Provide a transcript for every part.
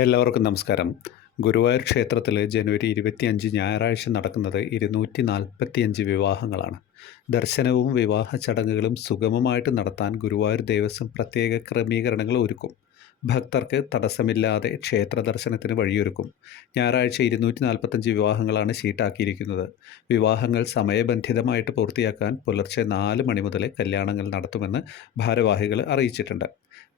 എല്ലാവർക്കും നമസ്കാരം. ഗുരുവായൂർ ക്ഷേത്രത്തിൽ ജനുവരി 25 ഞായറാഴ്ച നടക്കുന്നത് 245 വിവാഹങ്ങളാണ്. ദർശനവും വിവാഹ ചടങ്ങുകളും സുഗമമായിട്ട് നടത്താൻ ഗുരുവായൂർ ദേവസ്വം പ്രത്യേക ക്രമീകരണങ്ങൾ ഒരുക്കും. ഭക്തർക്ക് തടസ്സമില്ലാതെ ക്ഷേത്ര ദർശനത്തിന് വഴിയൊരുക്കും. ഞായറാഴ്ച 245 വിവാഹങ്ങളാണ് ഷീട്ടാക്കിയിരിക്കുന്നത്. വിവാഹങ്ങൾ സമയബന്ധിതമായിട്ട് പൂർത്തിയാക്കാൻ പുലർച്ചെ 4 മണി മുതൽ കല്യാണങ്ങൾ നടത്തുമെന്ന് ഭാരവാഹികൾ അറിയിച്ചിട്ടുണ്ട്.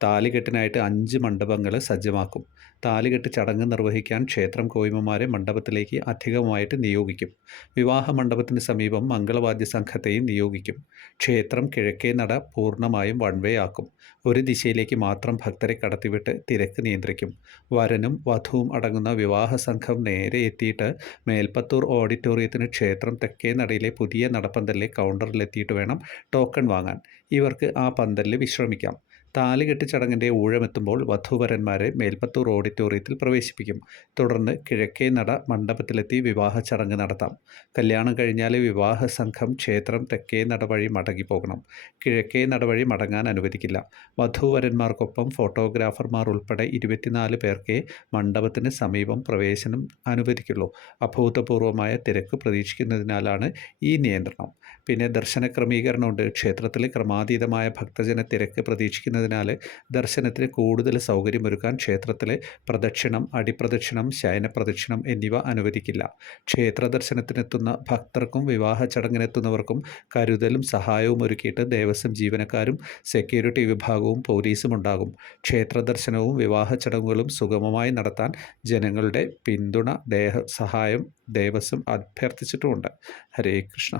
താലികെട്ടിനായിട്ട് 5 മണ്ഡപങ്ങൾ സജ്ജമാക്കും. താലികെട്ട് ചടങ്ങ് നിർവഹിക്കാൻ ക്ഷേത്രം കോയിമമാരെ മണ്ഡപത്തിലേക്ക് അധികമായിട്ട് നിയോഗിക്കും. വിവാഹ മണ്ഡപത്തിന് സമീപം മംഗളവാദ്യ സംഘത്തെയും നിയോഗിക്കും. ക്ഷേത്രം കിഴക്കേ നട പൂർണ്ണമായും വൺ വേ ആക്കും. ഒരു ദിശയിലേക്ക് മാത്രം ഭക്തരെ കടത്തിവിട്ട് തിരക്ക് നിയന്ത്രിക്കും. വരനും വധുവും അടങ്ങുന്ന വിവാഹ സംഘം നേരെ എത്തിയിട്ട് മേൽപ്പത്തൂർ ഓഡിറ്റോറിയത്തിന് ക്ഷേത്രം തെക്കേ നടയിലെ പുതിയ നടപ്പന്തലിലെ കൗണ്ടറിലെത്തിയിട്ട് വേണം ടോക്കൺ വാങ്ങാൻ. ഇവർക്ക് ആ പന്തലിൽ വിശ്രമിക്കാം. താലികെട്ട് ചടങ്ങിൻ്റെ ഊഴമെത്തുമ്പോൾ വധൂവരന്മാരെ മേൽപ്പത്തൂർ ഓഡിറ്റോറിയത്തിൽ പ്രവേശിപ്പിക്കും. തുടർന്ന് കിഴക്കേ നട മണ്ഡപത്തിലെത്തി വിവാഹ ചടങ്ങ് നടത്താം. കല്യാണം കഴിഞ്ഞാൽ വിവാഹ സംഘം ക്ഷേത്രം തെക്കേ നട വഴി മടങ്ങിപ്പോകണം. കിഴക്കേ നട വഴി മടങ്ങാൻ അനുവദിക്കില്ല. വധൂവരന്മാർക്കൊപ്പം ഫോട്ടോഗ്രാഫർമാർ ഉൾപ്പെടെ 24 പേർക്കേ മണ്ഡപത്തിന് സമീപം പ്രവേശനം അനുവദിക്കുള്ളൂ. അഭൂതപൂർവമായ തിരക്ക് പ്രതീക്ഷിക്കുന്നതിനാലാണ് ഈ നിയന്ത്രണം. പിന്നെ ദർശന ക്രമീകരണമുണ്ട്. ക്ഷേത്രത്തിൽ ക്രമാതീതമായ ഭക്തജന തിരക്ക് പ്രതീക്ഷിക്കുന്നതിനാൽ ദർശനത്തിന് കൂടുതൽ സൗകര്യമൊരുക്കാൻ ക്ഷേത്രത്തിലെ പ്രദക്ഷിണം, അടിപ്രദക്ഷിണം, ശയനപ്രദക്ഷിണം എന്നിവ അനുവദിക്കില്ല. ക്ഷേത്ര ദർശനത്തിനെത്തുന്ന ഭക്തർക്കും വിവാഹ ചടങ്ങിനെത്തുന്നവർക്കും കരുതലും സഹായവും ഒരുക്കിയിട്ട് ദേവസ്വം ജീവനക്കാരും സെക്യൂരിറ്റി വിഭാഗവും പോലീസും ഉണ്ടാകും. ക്ഷേത്ര ദർശനവും വിവാഹ ചടങ്ങുകളും സുഗമമായി നടത്താൻ ജനങ്ങളുടെ പിന്തുണ സഹായം ദേവസ്വം അഭ്യർത്ഥിച്ചിട്ടുമുണ്ട്. ഹരേ കൃഷ്ണ.